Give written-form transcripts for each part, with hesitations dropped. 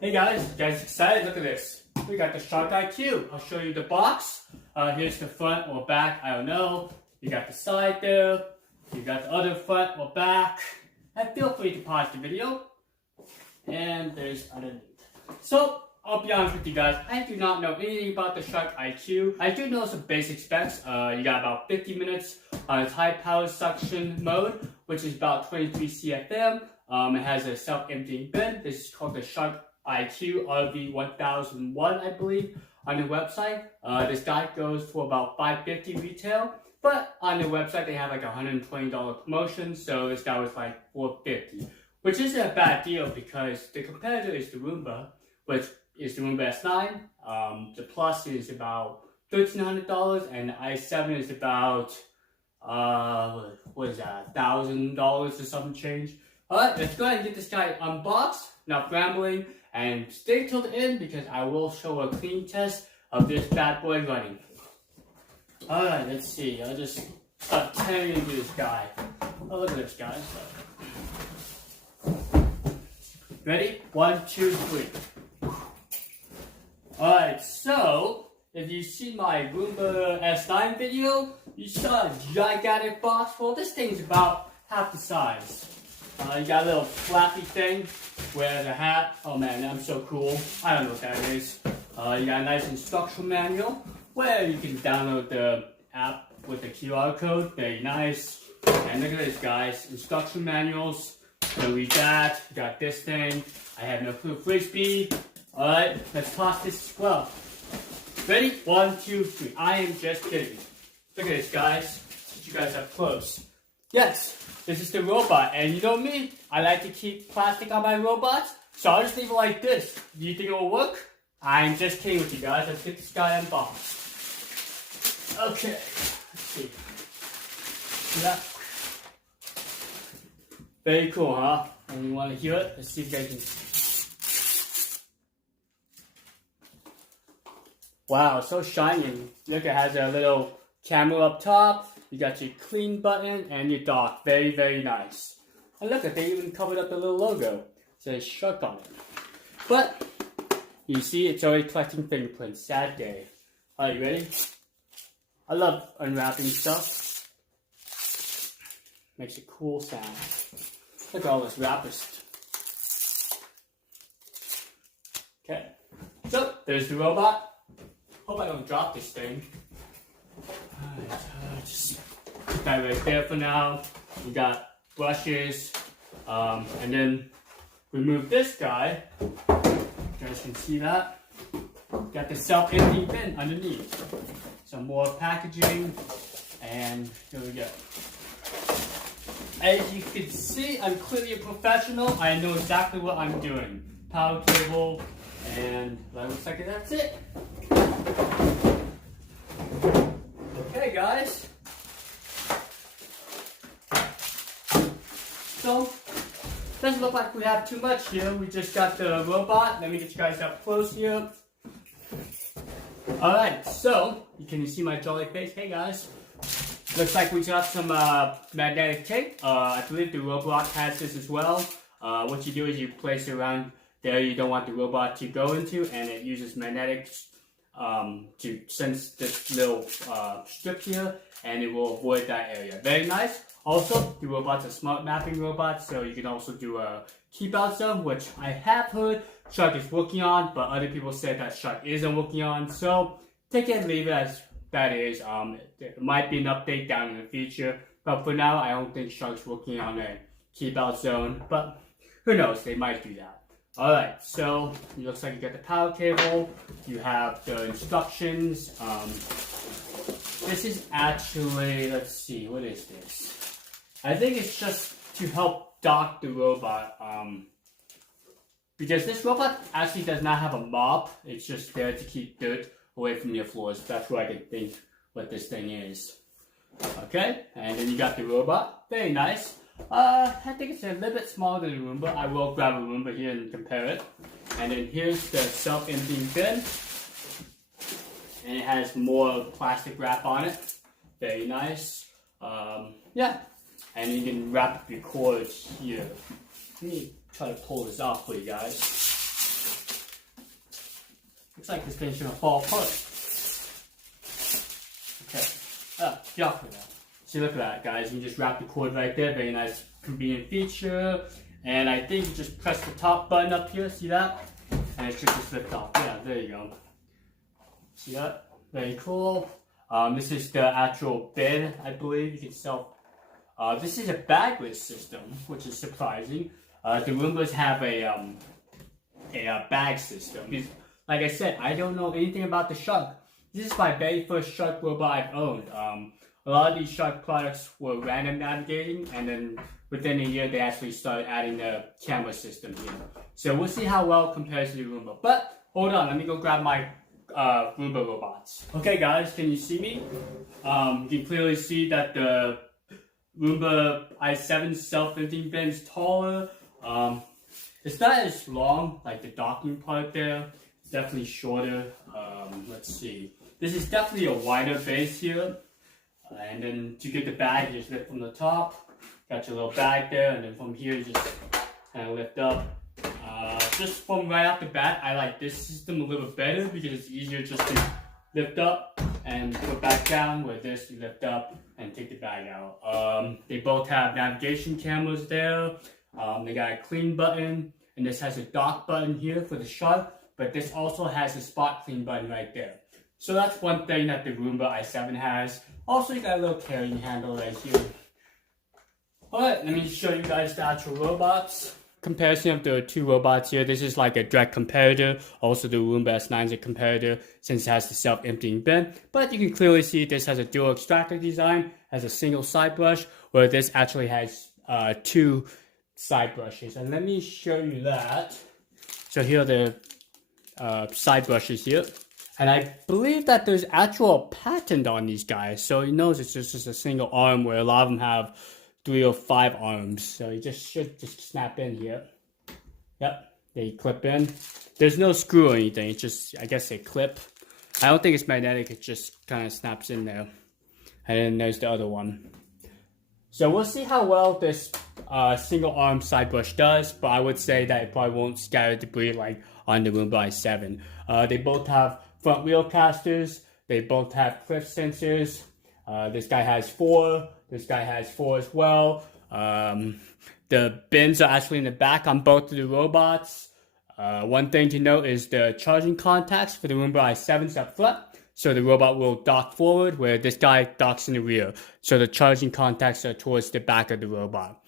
Hey guys, you guys excited? Look at this. We got the Shark IQ. I'll show you the box. Here's the front or back, I don't know. You got the side there. You got the other front or back. And feel free to pause the video. And there's underneath. So, I'll be honest with you guys, I do not know anything about the Shark IQ. I do know some basic specs. You got about 50 minutes on its high power suction mode, which is about 23 CFM. It has a self-emptying bin. This is called the Shark IQ R101, I believe, on the website. This guy goes for about $550 retail, but on the website they have like a $120 promotion, so this guy was like $450, which isn't a bad deal because the competitor is the Roomba, which is the Roomba S9. The Plus is about $1,300, and the i7 is about what is that, $1,000 or some change. Alright, let's go ahead and get this guy unboxed. Enough rambling, and stay till the end because I will show a clean test of this bad boy running. Alright, let's see. I'll just start tearing into this guy. Oh, look at this, guys. Ready? 1, 2, 3. Alright, so if you see my Roomba S9 video, you saw a gigantic box. Well, this thing's about half the size. You got a little flappy thing, wears a hat. Oh man, I'm so cool. I don't know what that is. You got a nice instruction manual where you can download the app with the QR code. Very nice. And look at this, guys. Instruction manuals. So read that. You got this thing. I have no clue. Frisbee. Alright, let's toss this as well. Ready? 1, 2, 3. I am just kidding. Look at this, guys. Put you guys up close. Yes. This is the robot, and you know me, I like to keep plastic on my robots, so I'll just leave it like this. Do you think it will work? I'm just kidding with you guys. Let's get this guy unboxed. Okay, let's see. Yeah. Very cool, huh? And you want to hear it? Let's see if you guys can. Wow, so shiny. Look, it has a little camera up top. You got your clean button and your dock. Very, very nice. And look, they even covered up the little logo. It says Shark on it. But, you see, it's already collecting fingerprints. Sad day. Are you ready? I love unwrapping stuff. Makes a cool sound. Look at all this wrappers. Okay. So, there's the robot. Hope I don't drop this thing. Alright, just put that right there for now. We got brushes, and then remove this guy. You guys can see that. Got the self-emptying bin underneath. Some more packaging, and here we go. As you can see, I'm clearly a professional. I know exactly what I'm doing. Power cable, and that looks like that's it. Okay, guys. So, doesn't look like we have too much here. We just got the robot. Let me get you guys up close here. Alright, so, can you see my jolly face? Hey, guys. Looks like we got some magnetic tape. I believe the Roborock has this as well. What you do is you place it around there you don't want the robot to go into, and it uses magnetics to sense this little strip here, and it will avoid that area. Very nice. Also, the robot's a smart mapping robot, so you can also do a keep out zone, which I have heard Shark is working on, but other people said that Shark isn't working on. So take it and leave it as that is. There might be an update down in the future, but for now, I don't think Shark's working on a keep out zone. But who knows? They might do that. Alright, so it looks like you got the power cable, you have the instructions. This is actually, let's see, what is this? I think it's just to help dock the robot, because this robot actually does not have a mop. It's just there to keep dirt away from your floors. That's what I can think what this thing is. Okay, and then you got the robot, very nice. I think it's a little bit smaller than a Roomba. I will grab a Roomba here and compare it. And then here's the self-emptying bin. And it has more plastic wrap on it. Very nice. Yeah. And you can wrap up your cords here. Let me try to pull this off for you guys. Looks like this thing's gonna fall apart. Okay. Yeah, for that. See, look at that, guys. You just wrap the cord right there. Very nice, convenient feature. And I think you just press the top button up here. See that? And it should just lift off. Yeah, there you go. See that? Very cool. This is the actual bin, I believe. You can sell. This is a bagless system, which is surprising. The Roombas have a bag system. Because, like I said, I don't know anything about the Shark. This is my very first Shark robot I've owned. A lot of these Shark products were random navigating, and then within a year they actually started adding the camera system here. So we'll see how well it compares to the Roomba. But hold on, let me go grab my Roomba robots. Okay guys, can you see me? You can clearly see that the Roomba i7 self-emptying bin is taller. It's not as long, like the docking part there. It's definitely shorter. Let's see. This is definitely a wider base here. And then to get the bag, you just lift from the top. Got your little bag there, and then from here, you just kind of lift up. Just from right off the bat, I like this system a little better because it's easier just to lift up and put back down. Where this, you lift up and take the bag out. They both have navigation cameras there. They got a clean button, and this has a dock button here for the Shark, but this also has a spot clean button right there. So that's one thing that the Roomba i7 has. Also, you got a little carrying handle right here. Alright, let me show you guys the actual robots. Comparison of the two robots here. This is like a direct comparator. Also, the Roomba S9 is a comparator since it has the self-emptying bin. But you can clearly see this has a dual extractor design, has a single side brush, where this actually has two side brushes. And let me show you that. So here are the side brushes here. And I believe that there's actual patent on these guys. So he knows it's just a single arm, where a lot of them have 3 or 5 arms. So you should just snap in here. Yep, they clip in. There's no screw or anything. It's just, I guess, a clip. I don't think it's magnetic. It just kind of snaps in there. And then there's the other one. So we'll see how well this single arm side brush does. But I would say that it probably won't scatter debris like on the Roomba i7. They both have front wheel casters. They both have cliff sensors. This guy has 4. This guy has 4 as well. The bins are actually in the back on both of the robots. One thing to note is the charging contacts for the Roomba i7's up front. So the robot will dock forward, where this guy docks in the rear. So the charging contacts are towards the back of the robot.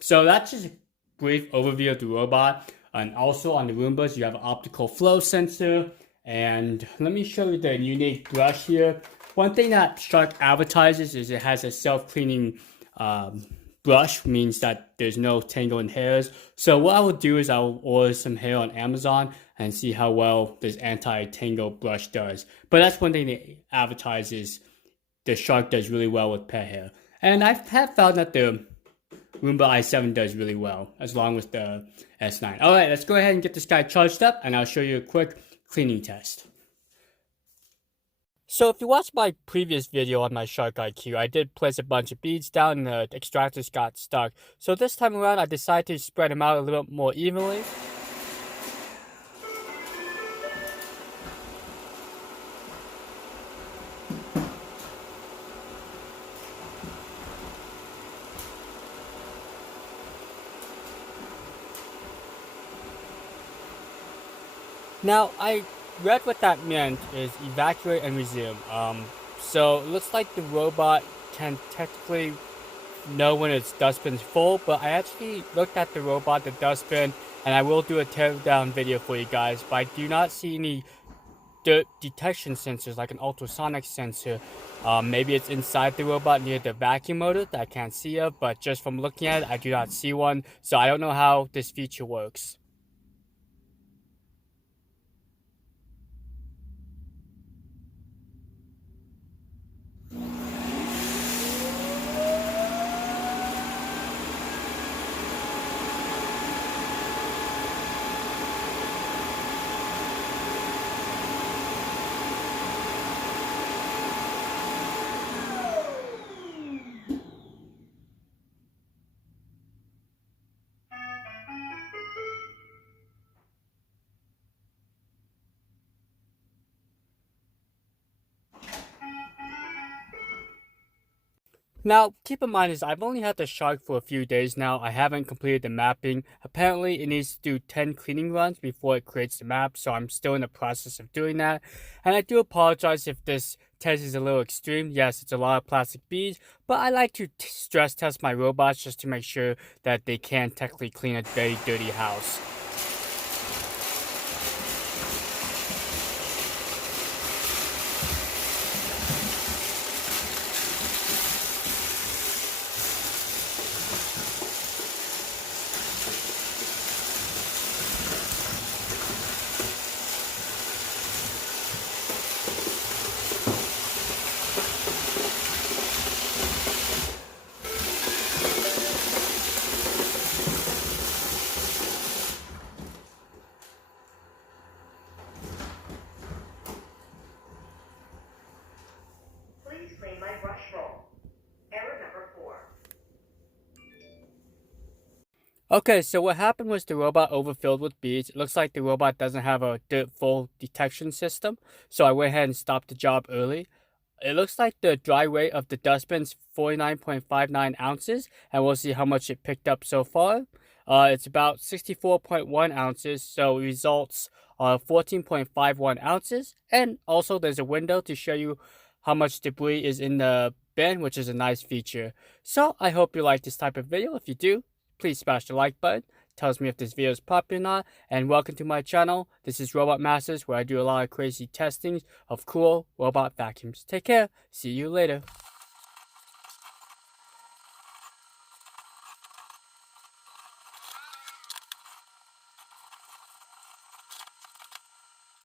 So that's just a brief overview of the robot. And also on the Roombas, you have an optical flow sensor. And let me show you the unique brush here. One thing that Shark advertises is it has a self-cleaning brush, means that there's no tangled hairs. So what I will do is I will order some hair on Amazon and see how well this anti-tangle brush does. But that's one thing they advertises the Shark does really well with pet hair. And I have found that the Roomba i7 does really well, as long as the S9. Alright, let's go ahead and get this guy charged up, and I'll show you a quick cleaning test. So if you watched my previous video on my Shark IQ, I did place a bunch of beads down and the extractors got stuck. So this time around, I decided to spread them out a little bit more evenly. Now, I read what that meant is evacuate and resume. So it looks like the robot can technically know when its dustbin's full, but I actually looked at the robot, the dustbin, and I will do a teardown video for you guys, but I do not see any dirt detection sensors like an ultrasonic sensor. Maybe it's inside the robot near the vacuum motor that I can't see of, but just from looking at it, I do not see one, so I don't know how this feature works. Now, keep in mind is I've only had the Shark for a few days now. I haven't completed the mapping. Apparently, it needs to do 10 cleaning runs before it creates the map, so I'm still in the process of doing that. And I do apologize if this test is a little extreme. Yes, it's a lot of plastic beads, but I like to stress test my robots just to make sure that they can technically clean a very dirty house. Clean my brush roll. Error number 4. Okay, so what happened was the robot overfilled with beads. It looks like the robot doesn't have a dirt fall detection system, so I went ahead and stopped the job early. It looks like the dry weight of the dustbin's 49.59 ounces, and we'll see how much it picked up so far. It's about 64.1 ounces, so results are 14.51 ounces. And also there's a window to show you how much debris is in the bin, which is a nice feature. So I hope you like this type of video. If you do, please smash the like button. Tells me if this video is popular or not. And welcome to my channel. This is Robot Masters, where I do a lot of crazy testings of cool robot vacuums. Take care. See you later.